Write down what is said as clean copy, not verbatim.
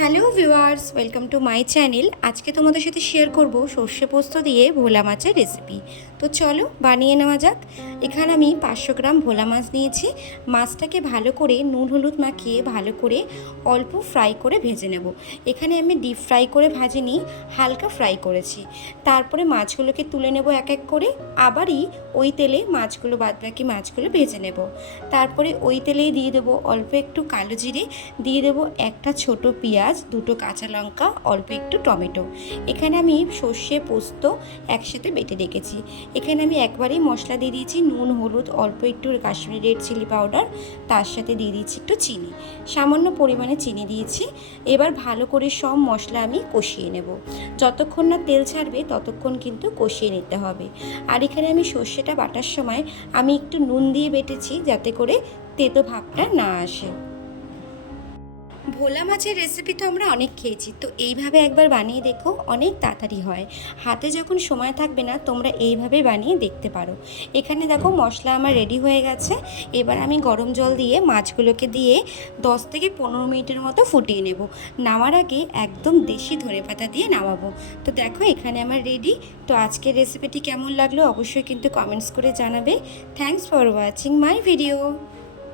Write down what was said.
Hello viewers, welcome to my channel. আজকে তোমাদের সাথে শেয়ার করব সর্ষে পোস্ত দিয়ে ভোলা মাছের রেসিপি। তো চলো বানিয়ে নেওয়া যাক। এখানে আমি 500 গ্রাম ভোলা মাছ নিয়েছি। মাছটাকে ভালো করে নুন হলুদ মাখিয়ে ভালো করে অল্প ফ্রাই করে ভেজে নেব। এখানে আমি ডিপ ফ্রাই করে ভাজিনি, হালকা ফ্রাই করেছি। তারপরে মাছগুলোকে তুলে নেব এক এক করে। আবারই ওই তেলে বাদবাকি মাছগুলো ভেজে নেব। তারপরে ওই তেলেই দিয়ে দেবো অল্প একটু কালো জিরে, দিয়ে দেবো একটা ছোট পেঁয়াজ, দুটো কাঁচা লঙ্কা, অল্প একটু টমেটো। এখানে আমি সর্ষে পোস্ত একসাথে বেটে রেখেছি। এখানে আমি একবারেই মশলা দিয়ে দিয়েছি নুন হলুদ, অল্প একটু কাশ্মীরি রেড চিলি পাউডার, তার সাথে দিয়ে দিয়েছি একটু চিনি, সামান্য পরিমাণে চিনি দিয়েছি। এবার ভালো করে সব মশলা আমি কষিয়ে নেব। যতক্ষণ না তেল ছাড়বে ততক্ষণ কিন্তু কষিয়ে নিতে হবে। আর এখানে আমি সর্ষেটা বাটার সময় আমি একটু নুন দিয়ে বেটেছি, যাতে করে তেতো ভাবটা না আসে। ভোলা মাছের রেসিপি তো আমরা অনেক খেয়েছি, তো এইভাবে একবার বানিয়ে দেখো, অনেক তাড়াতাড়ি হয়। হাতে যখন সময় থাকবে না, তোমরা এইভাবে বানিয়ে দেখতে পারো। এখানে দেখো মশলা আমার রেডি হয়ে গেছে। এবার আমি গরম জল দিয়ে মাছগুলোকে দিয়ে 10 থেকে 15 মিনিটের মতো ফুটিয়ে নেব। নামার আগে একদম দেশি ধনেপাতা দিয়ে নামাবো। তো দেখো এখানে আমার রেডি। তো আজকের রেসিপিটি কেমন লাগলো অবশ্যই কিন্তু কমেন্টস করে জানাবে। Thanks for watching my video.